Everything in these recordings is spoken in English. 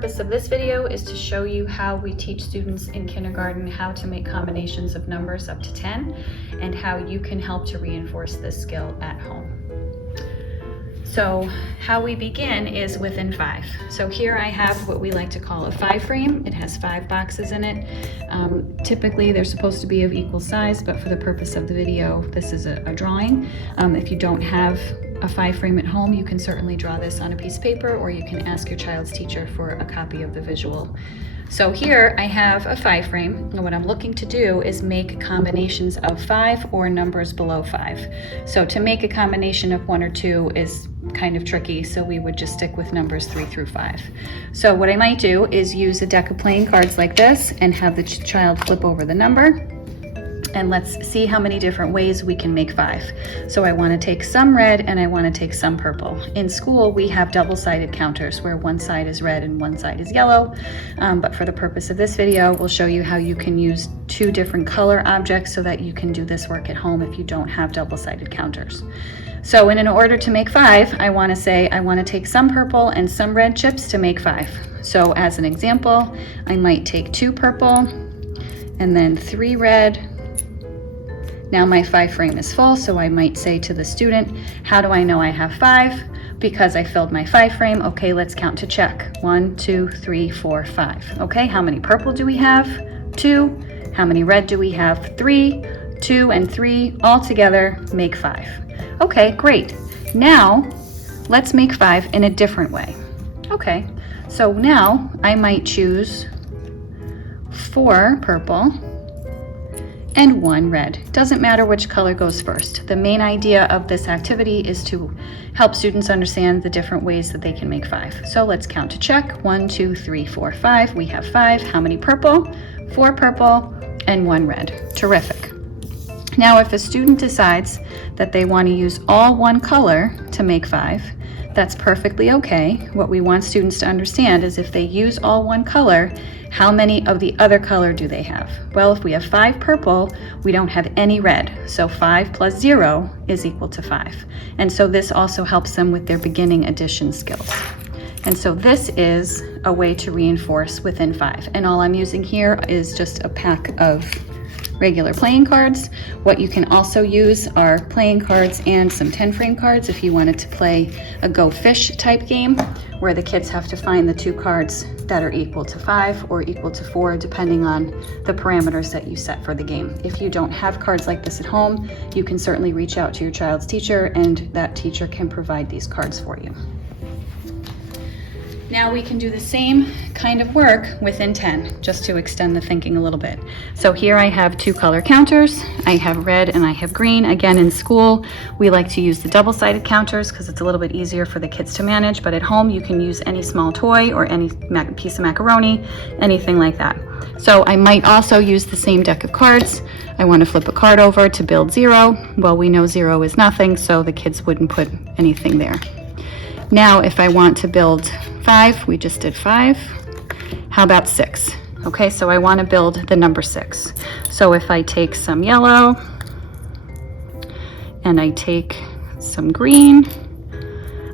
purpose of this video is to show you how we teach students in kindergarten how to make combinations of numbers up to 10 and how you can help to reinforce this skill at home. So how we begin is within 5. So here I have what we like to call a 5 frame. It has 5 boxes in it. Typically they're supposed to be of equal size, but for the purpose of the video, this is a drawing. If you don't have a 5 frame at home, you can certainly draw this on a piece of paper, or you can ask your child's teacher for a copy of the visual. So here I have a 5 frame, and what I'm looking to do is make combinations of 5 or numbers below 5. So to make a combination of 1 or 2 is kind of tricky, so we would just stick with numbers 3 through 5. So what I might do is use a deck of playing cards like this and have the child flip over the number, and let's see how many different ways we can make 5. So I want to take some red and I want to take some purple. In school we have double-sided counters where one side is red and one side is yellow, but for the purpose of this video we'll show you how you can use 2 different color objects so that you can do this work at home if you don't have double-sided counters. So in order to make 5, I want to say I want to take some purple and some red chips to make 5. So as an example, I might take 2 purple and then 3 red. Now my 5 frame is full, so I might say to the student, how do I know I have 5? Because I filled my 5 frame. Okay, let's count to check. 1, 2, 3, 4, 5. Okay, how many purple do we have? 2. How many red do we have? 3. 2 and 3 all together make 5. Okay, great. Now let's make 5 in a different way. Okay, so now I might choose 4 purple and 1 red. Doesn't matter which color goes first. The main idea of this activity is to help students understand the different ways that they can make 5. So let's count to check. 1, 2, 3, 4, 5. We have 5. How many purple? 4 purple and 1 red. Terrific. Now if a student decides that they want to use all one color to make 5, that's perfectly okay. What we want students to understand is if they use all one color, how many of the other color do they have? Well, if we have 5 purple, we don't have any red. So 5 plus 0 is equal to 5. And so this also helps them with their beginning addition skills. And so this is a way to reinforce within 5. And all I'm using here is just a pack of regular playing cards. What you can also use are playing cards and some 10 frame cards if you wanted to play a Go Fish type game where the kids have to find the 2 cards that are equal to 5 or equal to 4 depending on the parameters that you set for the game. If you don't have cards like this at home, you can certainly reach out to your child's teacher and that teacher can provide these cards for you. Now we can do the same kind of work within 10, just to extend the thinking a little bit. So here I have 2 color counters. I have red and I have green. Again, in school, we like to use the double-sided counters because it's a little bit easier for the kids to manage, but at home you can use any small toy or any piece of macaroni, anything like that. So I might also use the same deck of cards. I want to flip a card over to build 0. Well, we know 0 is nothing, so the kids wouldn't put anything there. Now, if I want to build 5, we just did 5. How about 6? Okay, so I want to build the number 6. So if I take some yellow and I take some green,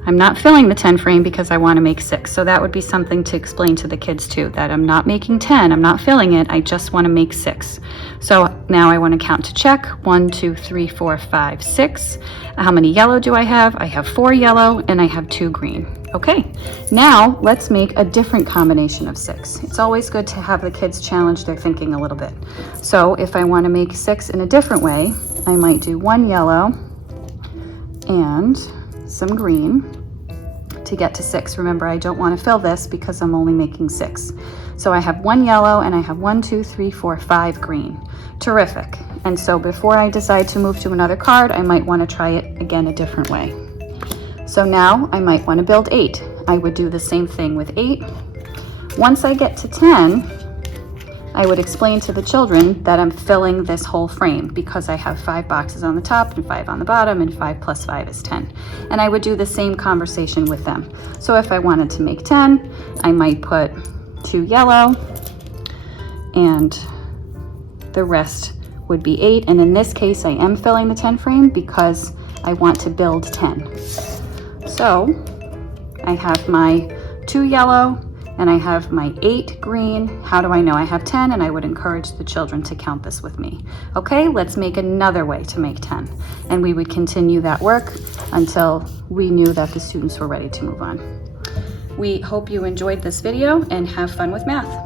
I'm not filling the 10 frame because I want to make 6. So that would be something to explain to the kids too, that I'm not making 10, I'm not filling it, I just want to make 6. So now I want to count to check. 1, 2, 3, 4, 5, 6. How many yellow do I have? I have 4 yellow and I have 2 green. Okay, now let's make a different combination of 6. It's always good to have the kids challenge their thinking a little bit. So if I want to make 6 in a different way, I might do 1 yellow and some green to get to 6. Remember, I don't want to fill this because I'm only making 6. So I have 1 yellow and I have 1, 2, 3, 4, 5 green. Terrific. And so before I decide to move to another card, I might want to try it again a different way. So now I might want to build 8. I would do the same thing with 8. Once I get to 10, I would explain to the children that I'm filling this whole frame because I have 5 boxes on the top and 5 on the bottom, and 5 plus 5 is 10. And I would do the same conversation with them. So if I wanted to make 10, I might put 2 yellow and the rest would be 8. And in this case, I am filling the 10 frame because I want to build 10. So I have my 2 yellow and I have my 8 green. How do I know I have 10? And I would encourage the children to count this with me. Okay, let's make another way to make 10. And we would continue that work until we knew that the students were ready to move on. We hope you enjoyed this video and have fun with math.